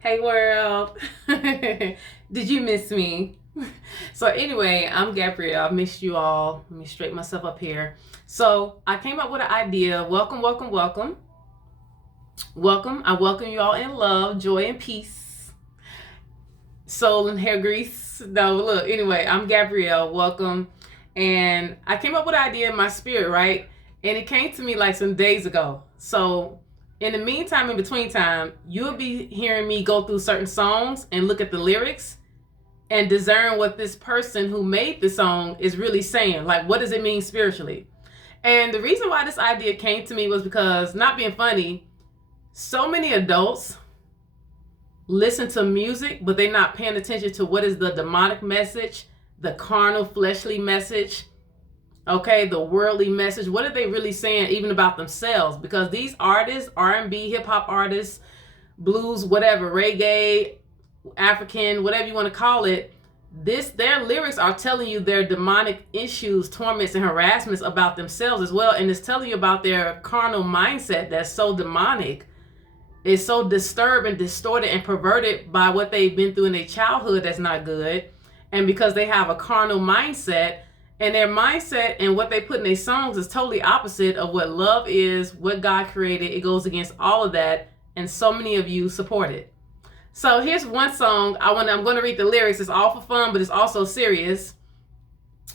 Hey world. Did you miss me? So anyway, I'm Gabrielle. I missed you all. Let me straighten myself up here. So I came up with an idea. Welcome, welcome, welcome. Welcome. I welcome you all in love, joy, and peace. Soul and hair grease. No, look, anyway, I'm Gabrielle. Welcome. And I came up with an idea in my spirit, right? And it came to me like some days ago. So in the meantime, in between time, you'll be hearing me go through certain songs and look at the lyrics and discern what this person who made the song is really saying. Like, what does it mean spiritually? And the reason why this idea came to me was because, not being funny, so many adults listen to music, but they're not paying attention to what is the demonic message, the carnal, fleshly message, okay, the worldly message. What are they really saying even about themselves? Because these artists, R&B, hip-hop artists, blues, whatever, reggae, African, whatever you want to call it, their lyrics are telling you their demonic issues, torments, and harassments about themselves as well. And it's telling you about their carnal mindset that's so demonic. It's so disturbed and distorted and perverted by what they've been through in their childhood that's not good. And because they have a carnal mindset, and their mindset and what they put in their songs is totally opposite of what love is, what God created. It goes against all of that. And so many of you support it. So here's one song. I'm going to read the lyrics. It's all for fun, but it's also serious.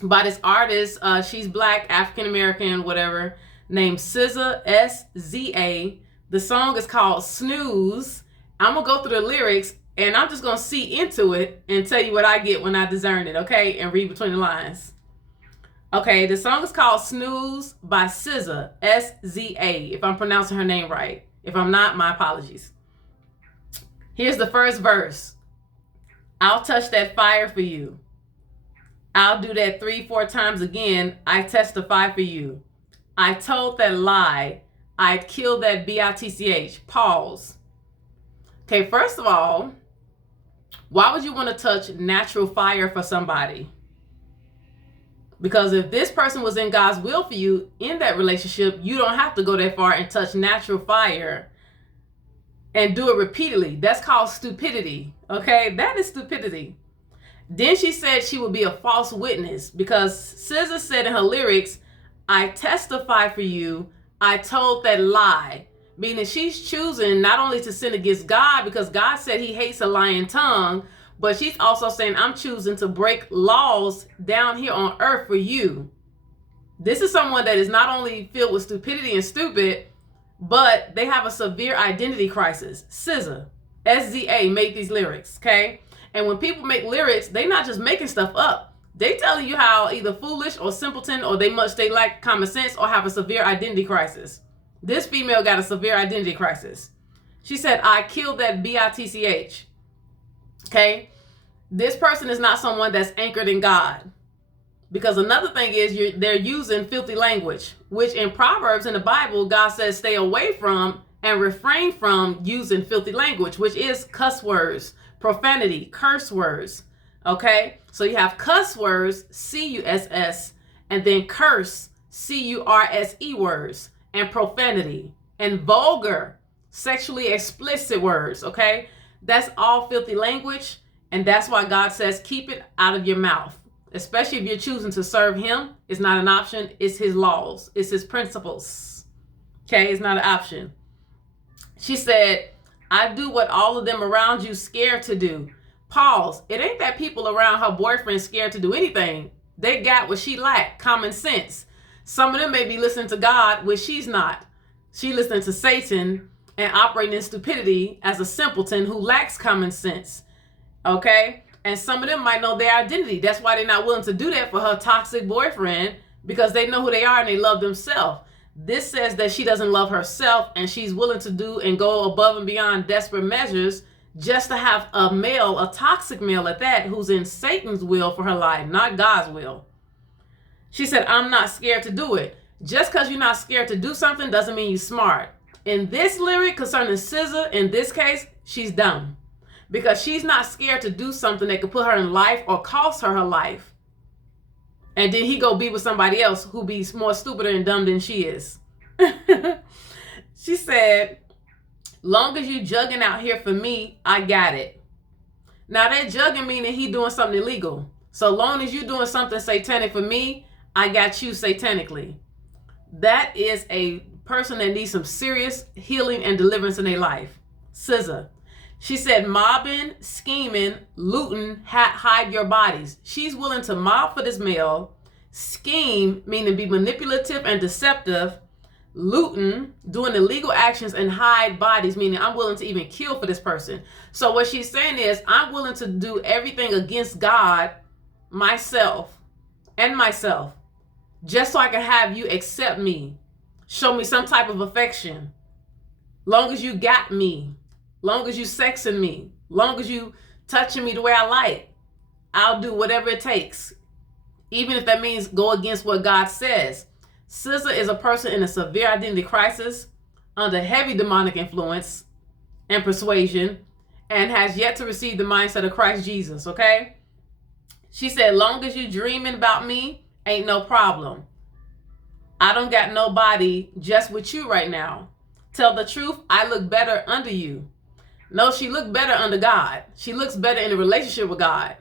By this artist, she's black, African American, whatever, named SZA, SZA. The song is called Snooze. I'm going to go through the lyrics, and I'm just going to see into it and tell you what I get when I discern it, okay? And read between the lines. Okay, the song is called Snooze by SZA, SZA, if I'm pronouncing her name right. If I'm not, my apologies. Here's the first verse. I'll touch that fire for you. I'll do that 3-4 times again. I testify for you. I told that lie. I'd kill that bitch. Pause. Okay, first of all, why would you want to touch natural fire for somebody? Because if this person was in God's will for you in that relationship, you don't have to go that far and touch natural fire and do it repeatedly. That's called stupidity. Okay, that is stupidity. Then she said she would be a false witness because SZA said in her lyrics, I testify for you. I told that lie. Meaning she's choosing not only to sin against God because God said he hates a lying tongue, but she's also saying, I'm choosing to break laws down here on earth for you. This is someone that is not only filled with stupidity and stupid, but they have a severe identity crisis. SZA, SZA made these lyrics, okay? And when people make lyrics, they're not just making stuff up. They telling you how either foolish or simpleton or they lack common sense or have a severe identity crisis. This female got a severe identity crisis. She said, I killed that bitch. Okay, this person is not someone that's anchored in God. Because another thing is they're using filthy language, which in Proverbs in the Bible, God says stay away from and refrain from using filthy language, which is cuss words, profanity, curse words. Okay, so you have cuss words, C-U-S-S, and then curse, C-U-R-S-E words, and profanity, and vulgar, sexually explicit words. Okay, that's all filthy language, and that's why God says keep it out of your mouth, especially if you're choosing to serve him. It's not an option. It's his laws. It's his principles. Okay, it's not an option. She said, I do what all of them around you scared to do. Pause. It ain't that people around her boyfriend scared to do anything. They got what she lacked, common sense. Some of them may be listening to God, which she's not. She listening to Satan and operating in stupidity as a simpleton who lacks common sense. Okay? And some of them might know their identity. That's why they're not willing to do that for her toxic boyfriend, because they know who they are and they love themselves. This says that she doesn't love herself and she's willing to do and go above and beyond desperate measures just to have a male, a toxic male at that, who's in Satan's will for her life, not God's will. She said, I'm not scared to do it. Just because you're not scared to do something doesn't mean you're smart. In this lyric concerning SZA, in this case, she's dumb. Because she's not scared to do something that could put her in life or cost her her life. And then he go be with somebody else who be more stupider and dumb than she is. She said, Long as you jugging out here for me, I got it. Now that jugging meaning he doing something illegal. So long as you doing something satanic for me, I got you satanically. That is a person that needs some serious healing and deliverance in their life. SZA. She said mobbing, scheming, looting, hide your bodies. She's willing to mob for this male. Scheme, meaning be manipulative and deceptive. Looting, doing illegal actions, and hide bodies, meaning I'm willing to even kill for this person. So what she's saying is I'm willing to do everything against God, myself, just so I can have you accept me, show me some type of affection. Long as you got me, long as you sexing me, long as you touching me the way I like, I'll do whatever it takes, even if that means go against what God says. SZA is a person in a severe identity crisis, under heavy demonic influence and persuasion, and has yet to receive the mindset of Christ Jesus, okay? She said, long as you dreaming about me, ain't no problem. I don't got nobody just with you right now. Tell the truth, I look better under you. No, she looked better under God. She looks better in a relationship with God.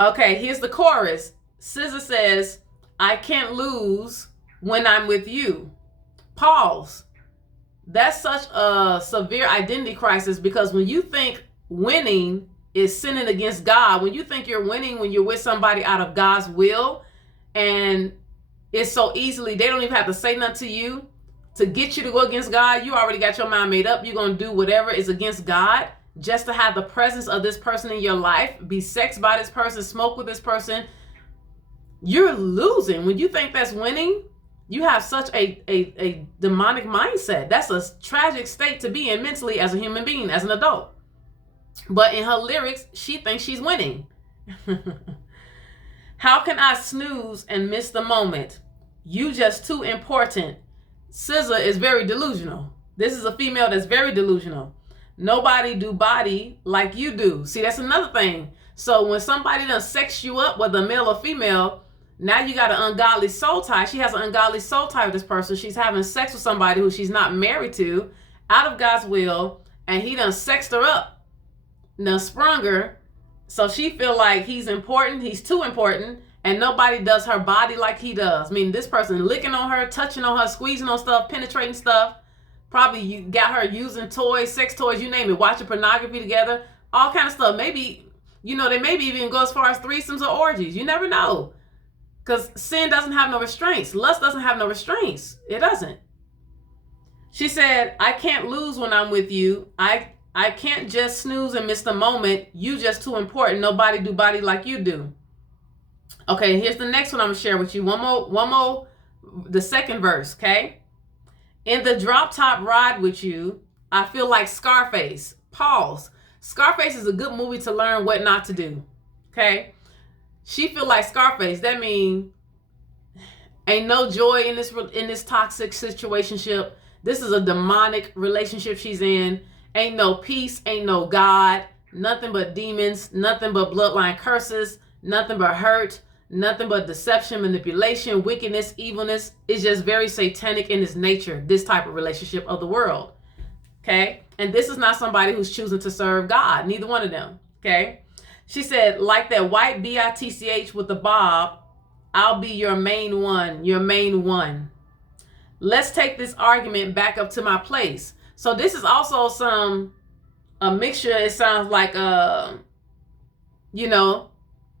Okay, here's the chorus. SZA says, I can't lose when I'm with you. Pause. That's such a severe identity crisis, because when you think winning is sinning against God, when you think you're winning when you're with somebody out of God's will, and it's so easily, they don't even have to say nothing to you to get you to go against God, you already got your mind made up. You're going to do whatever is against God just to have the presence of this person in your life, be sexed by this person, smoke with this person. You're losing. When you think that's winning, you have such a demonic mindset. That's a tragic state to be in mentally as a human being, as an adult. But in her lyrics, she thinks she's winning. How can I snooze and miss the moment? You just too important. SZA is very delusional. This is a female that's very delusional. Nobody do body like you do. See, that's another thing. So when somebody done sex you up, whether male or female, now you got an ungodly soul tie. She has an ungodly soul tie with this person. She's having sex with somebody who she's not married to, out of God's will, and he done sexed her up, done sprung her. So she feel like he's important, he's too important, and nobody does her body like he does. I mean, this person licking on her, touching on her, squeezing on stuff, penetrating stuff. Probably you got her using toys, sex toys, you name it, watching pornography together, all kind of stuff. Maybe, they maybe even go as far as threesomes or orgies. You never know. Because sin doesn't have no restraints. Lust doesn't have no restraints. It doesn't. She said, I can't lose when I'm with you. I can't just snooze and miss the moment. You just too important. Nobody do body like you do. Okay, here's the next one I'm going to share with you. One more, the second verse, okay? In the drop top ride with you, I feel like Scarface. Pause. Scarface is a good movie to learn what not to do, okay? She feel like Scarface. That means ain't no joy in this toxic situationship. This is a demonic relationship she's in. Ain't no peace, ain't no God, nothing but demons, nothing but bloodline curses, nothing but hurt, nothing but deception, manipulation, wickedness, evilness. It's just very satanic in its nature, this type of relationship of the world, okay? And this is not somebody who's choosing to serve God, neither one of them, okay? She said, like that white bitch with the bob, I'll be your main one. Let's take this argument back up to my place. So this is also a mixture. It sounds like,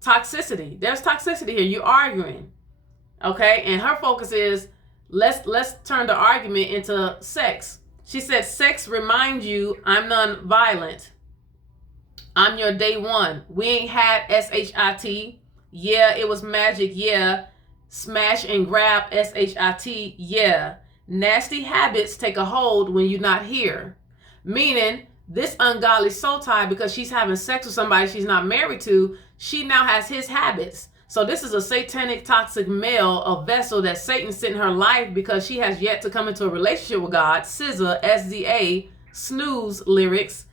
toxicity. There's toxicity here. You're arguing, okay? And her focus is, let's turn the argument into sex. She said, sex reminds you I'm non-violent. I'm your day one. We ain't had SHIT. Yeah, it was magic. Yeah. Smash and grab SHIT. Yeah. Nasty habits take a hold when you're not here. Meaning, this ungodly soul tie, because she's having sex with somebody she's not married to, she now has his habits. So this is a satanic, toxic male, a vessel that Satan sent in her life because she has yet to come into a relationship with God. SZA, SZA-Snooze lyrics.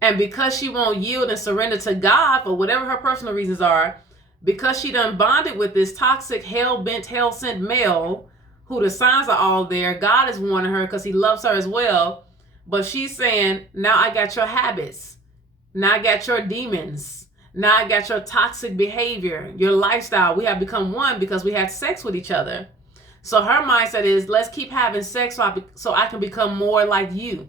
And because she won't yield and surrender to God for whatever her personal reasons are, because she done bonded with this toxic, hell-bent, hell-sent male who the signs are all there. God is warning her because he loves her as well. But she's saying, now I got your habits. Now I got your demons. Now I got your toxic behavior, your lifestyle. We have become one because we had sex with each other. So her mindset is, let's keep having sex so I can become more like you.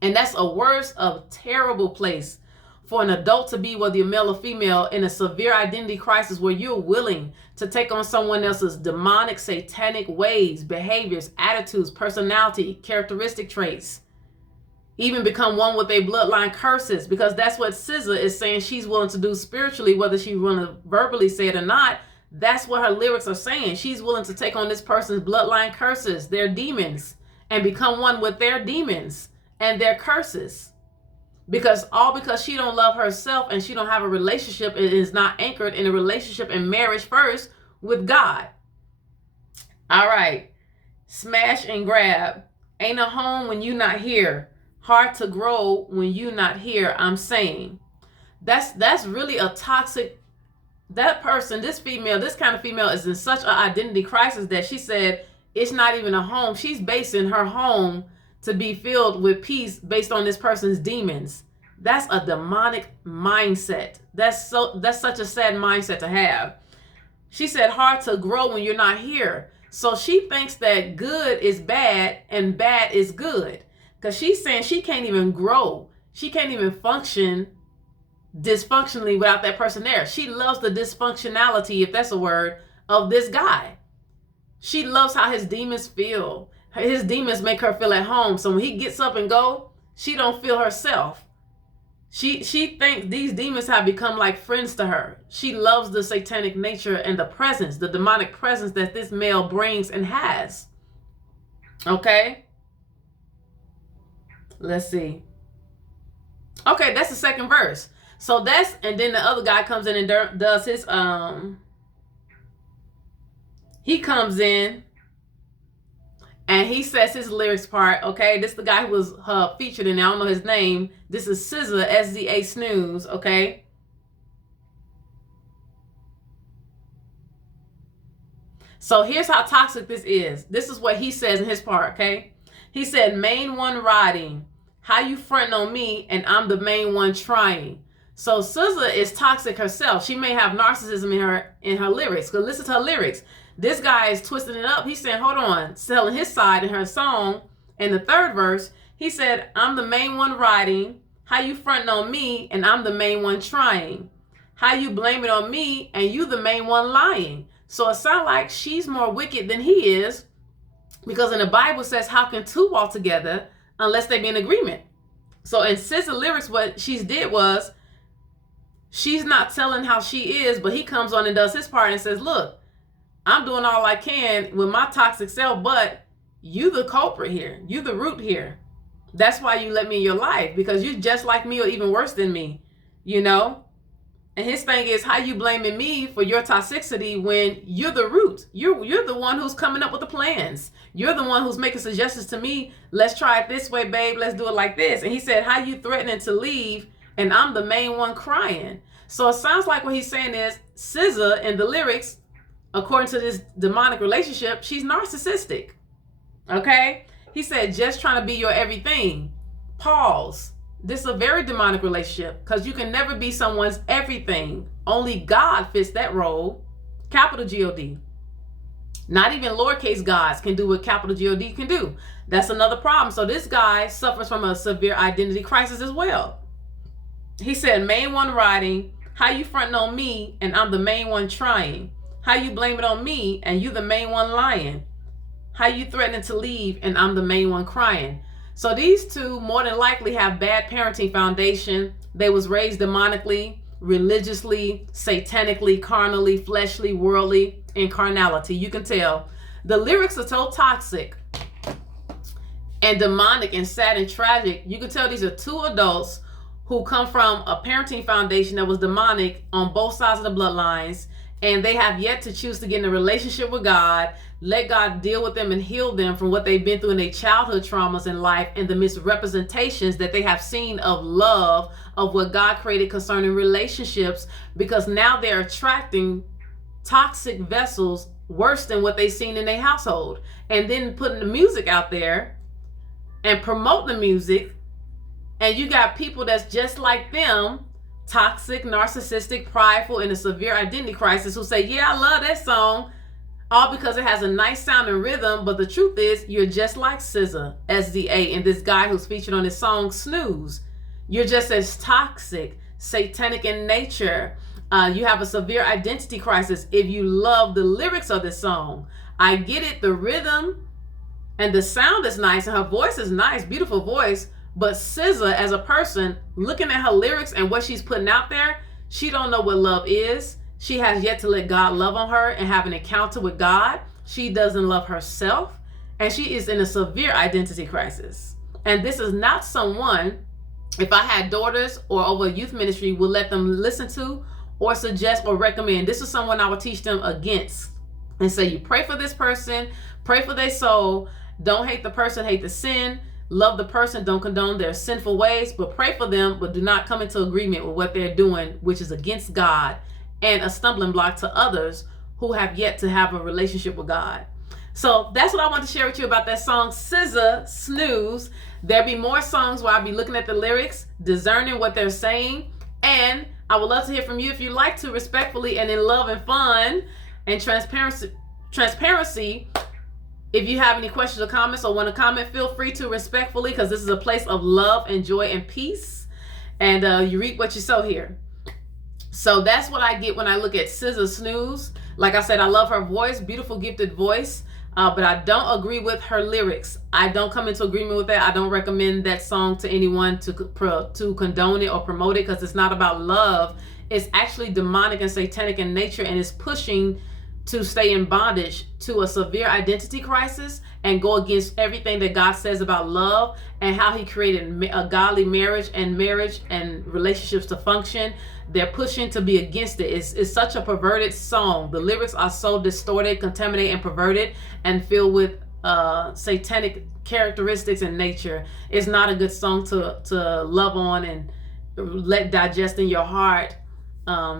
And that's a worse of terrible place for an adult to be, whether you're male or female, in a severe identity crisis where you're willing to take on someone else's demonic, satanic ways, behaviors, attitudes, personality, characteristic traits. Even become one with their bloodline curses, because that's what SZA is saying she's willing to do spiritually, whether she want to verbally say it or not. That's what her lyrics are saying. She's willing to take on this person's bloodline curses, their demons, and become one with their demons and their curses. Because she don't love herself and she don't have a relationship, it is not anchored in a relationship and marriage first with God. All right. Smash and grab. Ain't a home when you not here. Hard to grow when you not here. I'm saying that's really a toxic. That person, this female, this kind of female is in such an identity crisis that she said it's not even a home. She's basing her home to be filled with peace based on this person's demons. That's a demonic mindset. That's such a sad mindset to have. She said hard to grow when you're not here. So she thinks that good is bad and bad is good. Because she's saying she can't even grow. She can't even function dysfunctionally without that person there. She loves the dysfunctionality, if that's a word, of this guy. She loves how his demons feel. His demons make her feel at home. So when he gets up and go, she don't feel herself. She thinks these demons have become like friends to her. She loves the satanic nature and the presence, the demonic presence that this male brings and has. Okay? Let's see. Okay, that's the second verse. So and then the other guy comes in and does his, he comes in and he says his lyrics part. Okay, this is the guy who was featured in, I don't know his name. This is SZA, SZA-Snooze, okay? So here's how toxic this is. This is what he says in his part, okay? He said, main one riding. How you fronting on me and I'm the main one trying. So SZA is toxic herself. She may have narcissism in her lyrics. Because listen to her lyrics. This guy is twisting it up. He's saying, hold on, selling his side in her song. In the third verse, he said, I'm the main one riding. How you fronting on me and I'm the main one trying. How you blame it on me and you the main one lying. So it sounds like she's more wicked than he is. Because in the Bible says, how can two walk together unless they be in agreement? So in SZA lyrics, what she did was, she's not telling how she is, but he comes on and does his part and says, look, I'm doing all I can with my toxic self, but you the culprit here. You the root here. That's why you let me in your life, because you're just like me or even worse than me, you know? And his thing is, how you blaming me for your toxicity when you're the root? You're the one who's coming up with the plans. You're the one who's making suggestions to me. Let's try it this way, babe. Let's do it like this. And he said, how you threatening to leave and I'm the main one crying. So it sounds like what he's saying is SZA in the lyrics, according to this demonic relationship, she's narcissistic. Okay? He said, just trying to be your everything. Pause. This is a very demonic relationship because you can never be someone's everything. Only God fits that role. Capital G-O-D. Not even lowercase gods can do what capital G-O-D can do. That's another problem. So this guy suffers from a severe identity crisis as well. He said, main one riding. How you fronting on me and I'm the main one trying. How you blame it on me and you the main one lying. How you threatening to leave and I'm the main one crying. So these two more than likely have bad parenting foundation. They was raised demonically, religiously, satanically, carnally, fleshly, worldly, in carnality. You can tell. The lyrics are so toxic and demonic and sad and tragic. You can tell these are two adults who come from a parenting foundation that was demonic on both sides of the bloodlines, and they have yet to choose to get in a relationship with God, let God deal with them and heal them from what they've been through in their childhood traumas in life and the misrepresentations that they have seen of love, of what God created concerning relationships, because now they're attracting toxic vessels worse than what they seen in their household. And then putting the music out there and promote the music, and you got people that's just like them, toxic, narcissistic, prideful, in a severe identity crisis, who say, yeah, I love that song, all because it has a nice sound and rhythm. But the truth is, you're just like SZA, SZA, and this guy who's featured on this song, Snooze. You're just as toxic, satanic in nature. You have a severe identity crisis if you love the lyrics of this song. I get it, the rhythm and the sound is nice, and her voice is nice, beautiful voice. But SZA, as a person, looking at her lyrics and what she's putting out there, she don't know what love is. She has yet to let God love on her and have an encounter with God. She doesn't love herself, and she is in a severe identity crisis. And this is not someone, if I had daughters or over a youth ministry, would let them listen to or suggest or recommend. This is someone I would teach them against and say, you pray for this person, pray for their soul. Don't hate the person, hate the sin. Love the person, don't condone their sinful ways, but pray for them, but do not come into agreement with what they're doing, which is against God and a stumbling block to others who have yet to have a relationship with God. So that's what I want to share with you about that song, SZA-Snooze. There'll be more songs where I'll be looking at the lyrics, discerning what they're saying, and I would love to hear from you if you like to, respectfully and in love and fun and transparency. If you have any questions or comments or want to comment, feel free to, respectfully, because this is a place of love and joy and peace. And you reap what you sow here. So that's what I get when I look at SZA-Snooze. Like I said, I love her voice, beautiful, gifted voice. But I don't agree with her lyrics. I don't come into agreement with that. I don't recommend that song to anyone to condone it or promote it, because it's not about love. It's actually demonic and satanic in nature, and it's pushing to stay in bondage to a severe identity crisis and go against everything that God says about love and how he created a godly marriage and relationships to function. They're pushing to be against it. It's such a perverted song. The lyrics are so distorted, contaminated, and perverted, and filled with satanic characteristics in nature. It's not a good song to love on and let digest in your heart.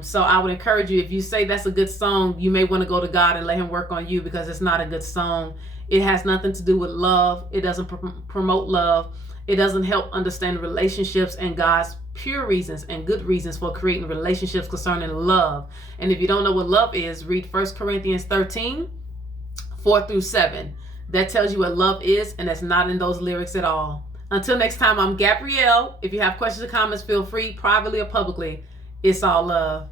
So I would encourage you, if you say that's a good song, you may want to go to God and let him work on you, because it's not a good song. It has nothing to do with love. It doesn't promote love. It doesn't help understand relationships and God's pure reasons and good reasons for creating relationships concerning love. And if you don't know what love is, read 1 Corinthians 13, 4-7. That tells you what love is, and that's not in those lyrics at all. Until next time, I'm Gabrielle. If you have questions or comments, feel free, privately or publicly. It's all love.